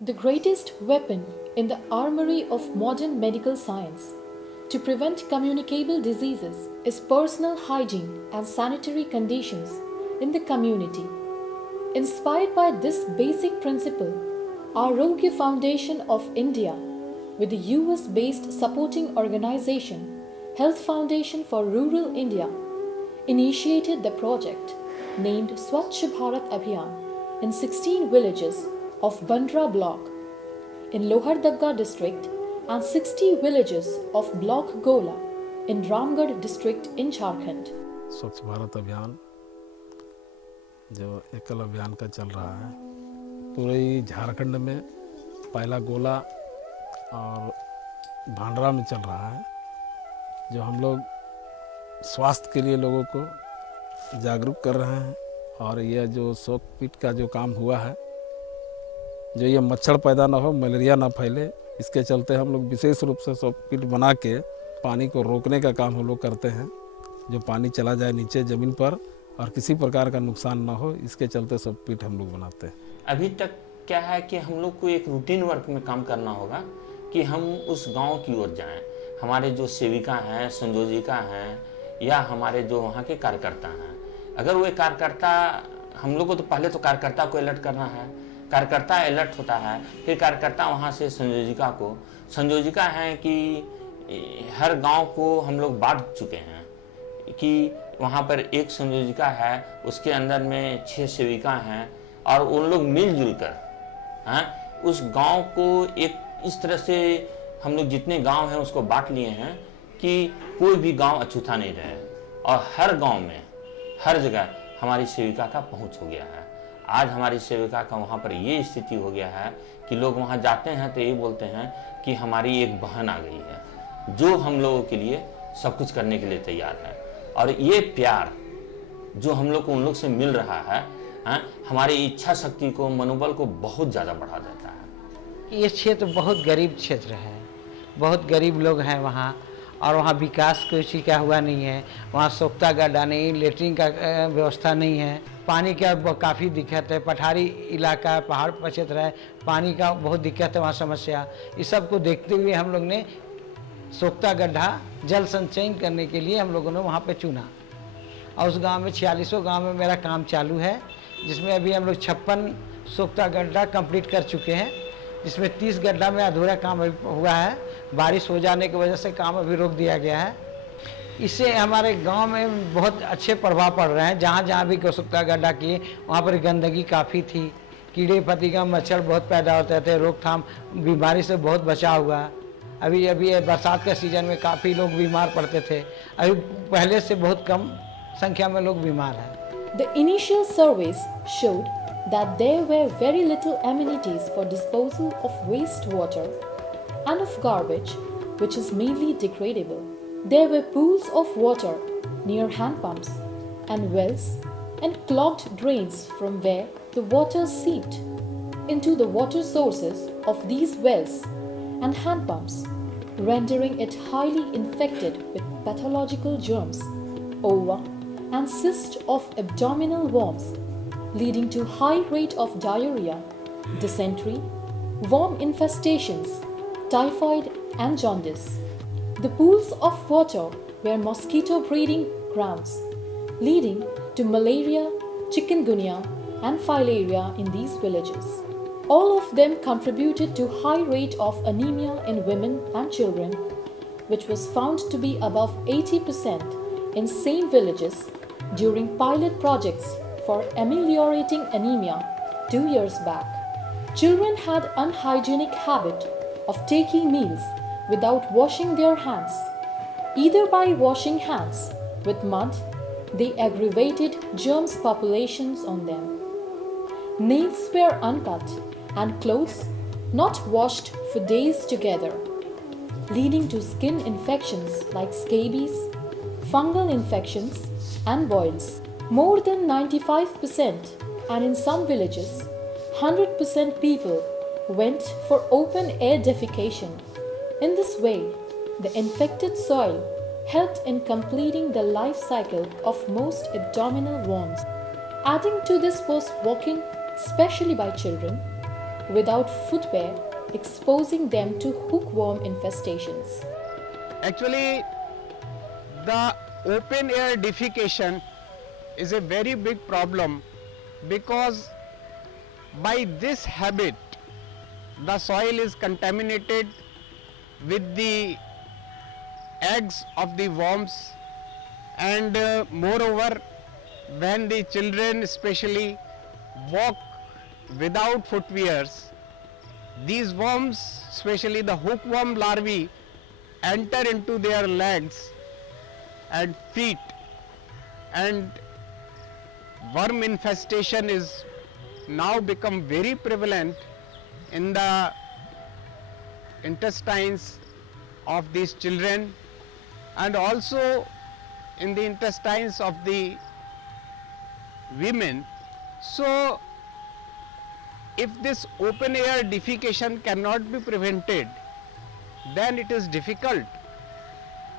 The greatest weapon in the armory of modern medical science to prevent communicable diseases is personal hygiene and sanitary conditions in the community. Inspired by this basic principle, Arogya Foundation of India, with the US-based supporting organization Health Foundation for Rural India, initiated the project named Swachh Bharat Abhiyan in 16 villages of Bandra block in Lohardagga district and 60 villages of block Gola in Ramgarh district in Jharkhand. स्वच्छ भारत अभियान जो एकल अभियान का चल रहा है पूरे ही झारखंड में पहला गोला और भांडरा में चल रहा है, जो हम लोग स्वास्थ्य के लिए लोगों को जागरूक कर रहे हैं। और यह जो सोक पीट का जो काम हुआ है, जो ये मच्छर पैदा ना हो, मलेरिया ना फैले, इसके चलते हम लोग विशेष रूप से सोक पीट बना के पानी को रोकने का काम हम लोग करते हैं, जो पानी चला जाए नीचे ज़मीन पर और किसी प्रकार का नुकसान ना हो, इसके चलते सोक पीट हम लोग बनाते हैं। अभी तक क्या है कि हम लोग को एक रूटीन वर्क में काम करना होगा कि हम उस गांव की ओर जाएं। हमारे जो सेविका हैं, संयोजिका हैं या हमारे जो वहाँ के कार्यकर्ता हैं, अगर वो कार्यकर्ता, हम लोग को तो पहले तो कार्यकर्ता को अलर्ट करना है, कार्यकर्ता अलर्ट होता है, फिर कार्यकर्ता वहाँ से संयोजिका हैं कि हर गांव को हम लोग बांट चुके हैं कि वहाँ पर एक संयोजिका है, उसके अंदर में 6 सेविका हैं और उन लोग मिलजुल कर उस गांव को एक इस तरह से हम लोग जितने गांव हैं उसको बांट लिए हैं कि कोई भी गांव अछूता नहीं रहे और हर गांव में हर जगह हमारी सेविका का पहुंच हो गया है। आज हमारी सेविका का वहाँ पर ये स्थिति हो गया है कि लोग वहाँ जाते हैं तो ये बोलते हैं कि हमारी एक बहन आ गई है जो हम लोगों के लिए सब कुछ करने के लिए तैयार है। और ये प्यार जो हम लोग को उन लोग से मिल रहा है, हमारी इच्छा शक्ति को, मनोबल को बहुत ज़्यादा बढ़ा देता है। ये क्षेत्र बहुत गरीब क्षेत्र है, बहुत गरीब लोग हैं वहाँ, और वहाँ विकास किसी का हुआ नहीं है। वहाँ सोख्ता गड्ढा नहीं, लेटरिन का व्यवस्था नहीं है, पानी का काफ़ी दिक्कत है, पठारी इलाका, पहाड़ पर क्षेत्र है, पानी का बहुत दिक्कत है वहाँ समस्या। इस सब को देखते हुए हम लोग ने सोख्ता गड्ढा जल संचयन करने के लिए हम लोगों ने वहाँ पे चुना। और उस गांव में 46 गांव में मेरा काम चालू है, जिसमें अभी हम लोग 56 सोख्ता गड्ढा कंप्लीट कर चुके हैं, जिसमें 30 गड्ढा में अधूरा काम हुआ है। बारिश हो जाने की वजह से काम अभी रोक दिया गया है। इससे हमारे गांव में बहुत अच्छे प्रभाव पड़ रहे हैं। जहाँ जहाँ भी सोख्ता गड्ढा किए वहाँ पर गंदगी काफ़ी थी, कीड़े फतिंगा मच्छर बहुत पैदा होते थे, रोकथाम बीमारी से बहुत बचाव हुआ। अभी बरसात के सीज़न में काफ़ी लोग बीमार पड़ते थे, अभी पहले से बहुत कम संख्या में लोग बीमार हैं। The initial surveys showed that there were very little amenities for disposal of wastewater and of garbage, which is mainly degradable. There were pools of water near hand pumps and wells and clogged drains from where the water seeped into the water sources of these wells and hand pumps, rendering it highly infected with pathological germs, ova, and cysts of abdominal worms, leading to high rate of diarrhea, dysentery, worm infestations, typhoid, and jaundice. The pools of water were mosquito breeding grounds, leading to malaria, chikungunya, and filaria in these villages. All of them contributed to high rate of anemia in women and children, which was found to be above 80% in same villages during pilot projects for ameliorating anemia 2 years back. Children had unhygienic habit of taking meals without washing their hands. Either by washing hands with mud, they aggravated germs populations on them. Nails were uncut and clothes not washed for days together, leading to skin infections like scabies, fungal infections, and boils. More than 95%, and in some villages, 100% people went for open air defecation. In this way, the infected soil helped in completing the life cycle of most abdominal worms. Adding to this was walking, especially by children, without footwear, exposing them to hookworm infestations. Actually, the open air defecation is a very big problem, because by this habit the soil is contaminated with the eggs of the worms, and moreover, when the children especially walk without footwears, these worms, especially the hookworm larvae, enter into their legs and feet, and worm infestation is now become very prevalent in the intestines of these children, and also in the intestines of the women. So if this open air defecation cannot be prevented, then it is difficult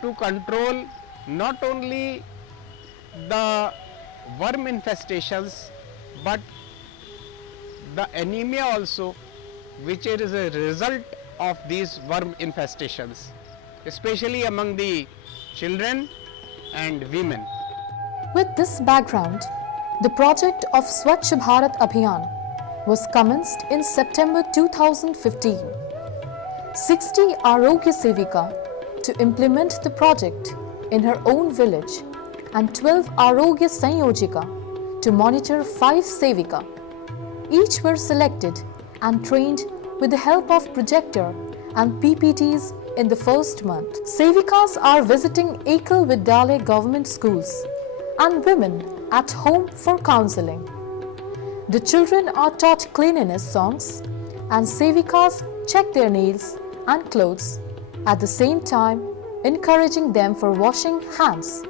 to control not only the worm infestations but the anemia also, which is a result of these worm infestations, especially among the children and women. With this background, the project of Swachh Bharat Abhiyan was commenced in September 2015. 60 Arogya Sevika to implement the project in her own village, and 12 Arogya Sanyojika to monitor 5 Sevika. Each were selected and trained with the help of projector and PPTs in the first month. Sevikas are visiting Ekal Vidyalaya government schools and women at home for counseling. The children are taught cleanliness songs, and Sevikas check their nails and clothes, at the same time encouraging them for washing hands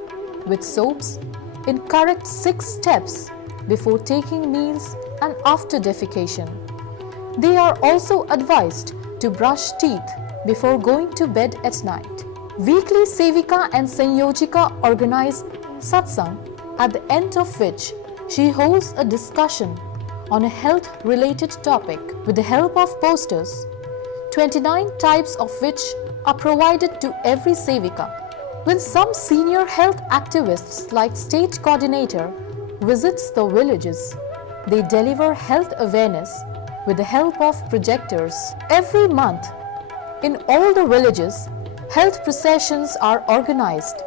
with soaps in correct 6 steps before taking meals and after defecation. They are also advised to brush teeth before going to bed at night. Weekly Sevika and Sanyojika organize satsang, at the end of which she holds a discussion on a health-related topic with the help of posters, 29 types of which are provided to every Sevika. When some senior health activists like state coordinator visits the villages, they deliver health awareness with the help of projectors. Every month, in all the villages, health processions are organized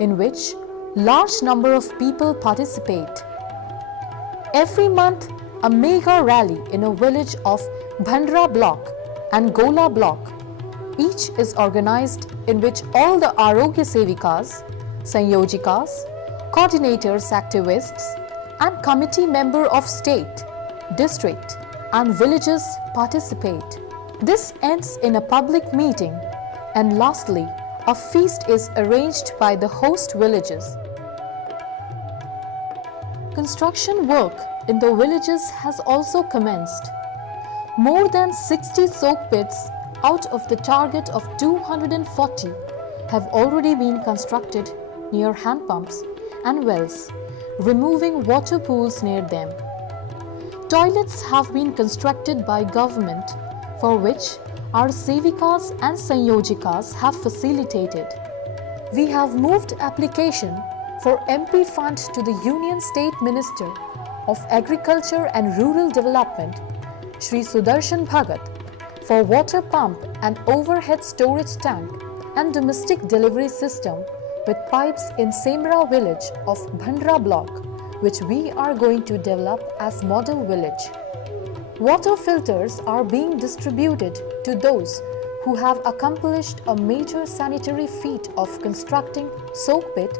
in which large number of people participate. Every month, a mega rally in a village of Bhandra block and Gola block. Each is organized in which all the Arogya Sevikas, Sanyojikas, coordinators, activists and committee member of state, district and villages participate. This ends in a public meeting, and lastly, a feast is arranged by the host villages. Construction work in the villages has also commenced. More than 60 soak pits out of the target of 240 have already been constructed near hand pumps and wells, removing water pools near them. Toilets have been constructed by government, for which our Sevikas and Sanyojikas have facilitated. We have moved application for MP fund to the Union State Minister of Agriculture and Rural Development, Shri Sudarshan Bhagat, for water pump and overhead storage tank and domestic delivery system with pipes in Semra village of Bhandra block, which we are going to develop as model village. Water filters are being distributed to those who have accomplished a major sanitary feat of constructing soak pit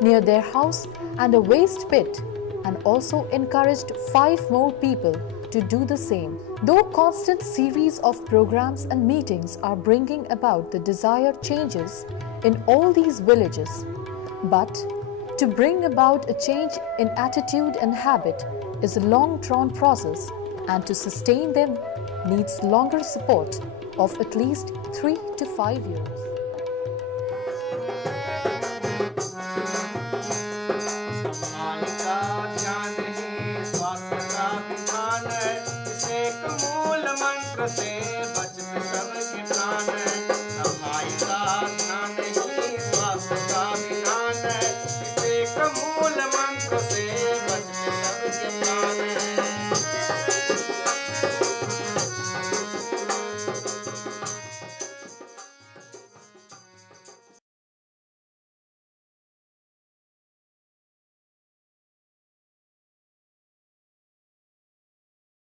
near their house and a waste pit, and also encouraged 5 more people to do the same. Though constant series of programs and meetings are bringing about the desired changes in all these villages, but to bring about a change in attitude and habit is a long-drawn process, and to sustain them needs longer support of at least 3 to 5 years.